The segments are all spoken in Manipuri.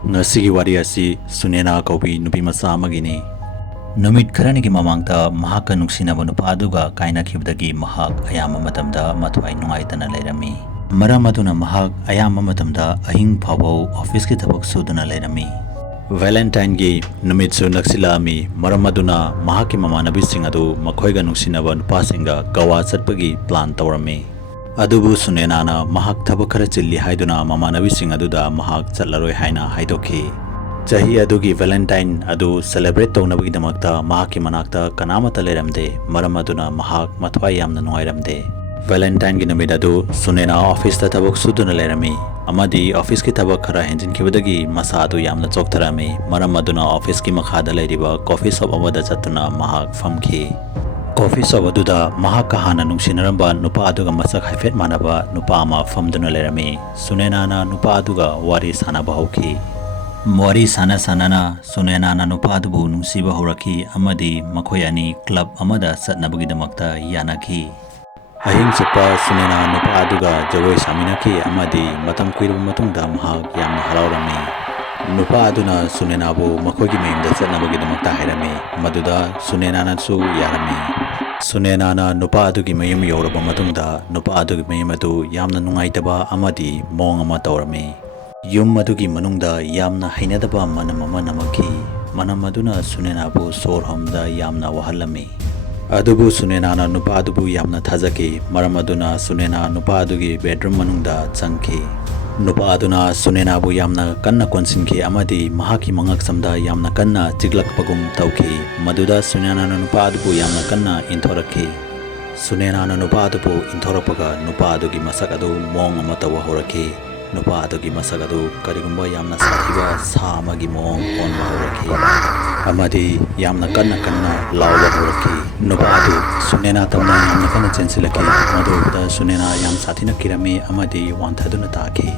Ngasigi wari asi Sunena kaubi nupi masa amagini. Numit kharanigi mamangta mahakka nungsinaba nupa aduga kainakhibdagi mahak ayama matamda mathwai nungaitana leirami. Maram aduna mahak ayama matamda ahing phawau office ki thabak suduna leirami. Valentine gi numit su naksilami maram aduna mahakki mamanabising adu makhoiga nungsinaba nupasinga Goa chatpagi plan tawrami. Adubu Sunenana mahak thabak khara chilli haiduna mamanabising aduda mahak chatlaroi haina haidokhi. Chahi adugi Valentine adu celebrate tawnabagidamakta mahakki manakta kanamata leiramde maram aduna mahak mathwai yamna nungairamde. Valentine gi numit adu Sunena office ta thabak suduna leirami amadi office ki thabak khara henjinkhibadagi masa adu yamna choktharami maram aduna office ki makhada leiriba coffee shop amada chatuna mahak famkhi. Coffee shop aduda mahakka hana nungsinaramba nupa aduga masak haifet manaba nupa ama famduna leirami. Sunenana nupa aduga wari sanaba hauki. Wari sanana Sunenana nupa adubu nungsiba horaki amadi makhoi ani club amada chatnabagidamakta yanaki. Ahing chupa Sunena nupa aduga jagoi saminaki amadi matam kuiraba matungda mahak yamna haraurami. Nupa aduna Sunenabu makhoigi mayumda chatnabagidamakta hairami maduda Sunenana su yarami. Sunenana nupa adugi mayum yoraba matungda nupa adugi mayum adu yamna nungaitaba amadi mawng ama tawrami. Yum adugi manungda yamna hainadaba manam ama namakhi. Manam aduna Sunenabu sor homda yamna wahalami. Adubu Sunenana nupa adubu yamna thajaki maram aduna Sunena nupa adugi bedroom manungda changki. Nupa aduna Sunenabu yamna kanna konsinki amadi mahaki mangaksamda yamna kanna chiglakpagum tawki maduda Sunenana nupa adubu yamna kanna inthorakhi. Sunenana nupa adubu inthorapaga nupa adugi masak adu mawng ama tawa horakhi. Nupa adugi masak adu karigumba yamna sathiba sa amagi mawng onba horakhi amadi yamna kanna lawba horakhi. Nupa adu Sunena tamna yamna kanna chensilaki maduda Sunena yam sathina kirami amadi wanthaduna taki.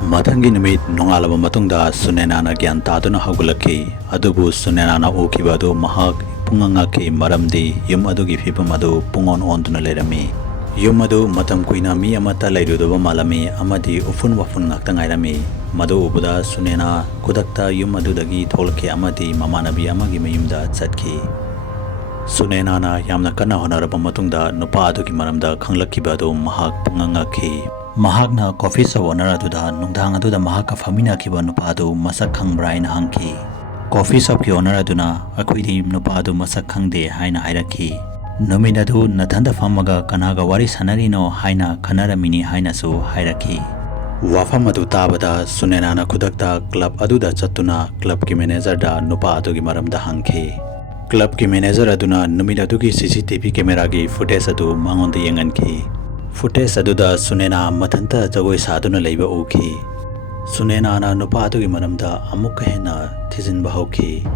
Mathangi numit nongalaba matungda Sunenana gyan taduna hagulaki adubu Sunenana ukiba adu mahak pungangaki maramdi yum adugi phipam adu pungon onduna leirami. Yum adu matam kuina mi amata leirudaba malami amadi ufun wafun ngakta ngairami. Madu ubuda Sunena kudakta yum adudagi tholki amadi mamanabi amagi mayumda chatki. Sunenana yamna kanna honaraba matungda nupa adugi maramda khanglakiba adu mahak pungangaki. Mahakna coffee shop owner aduda nungdang aduda mahakka famina kiba nupa adu masak khangbrain hangki. Coffee shop ki owner aduna akhuidi nupa adu masak khangde haina hairaki. Numit adu nathanda famaga kanaga wari sanarino haina khanaramini haina su hairaki. Wafam adu tabada Sunenana kudakta club aduda chatuna club ki manager da nupa adugi maramda hangki. Club ki manager aduna numit adugi CCTV camera gi footage adu mangonda yenganki. Footage aduda Sunena mathanta jagoi saduna leiba uki. Sunenana nupa adugi maramda amukka hena thijinba hauki.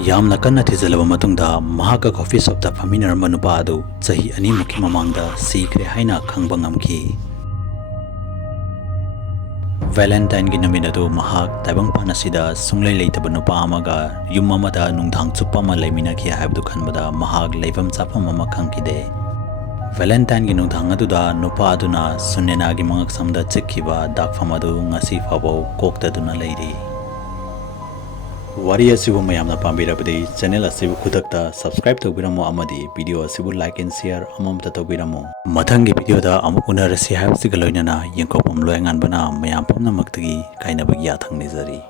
Yamna kanna thijalaba matungda mahakka coffee shop ta faminaramba nupa adu chahi ani mukhi mamangda sikre haina khangba ngamki. Valentine gi numit adu mahak taibang panasida sunglai leitaba nupa amaga yum amada nungthang chuppa ma leiminaki haibdu khanbada mahak leifam chapam ama khangkide. Valentine gi nungthang aduda nupa aduna Sunena gi mangaksamda chikkiba dakfam adu ngasi phabo koktaduna leiri. Wari asibu mayamna pambirabadi channel asibu khudakta subscribe tawbiramo amadi video asibu like and share amamta tawbiramo. Mathangi video da amuk unarasi haibsiga loinana yengkopam loyangan bana mayam pamna maktagi kainabagi yathang nizari.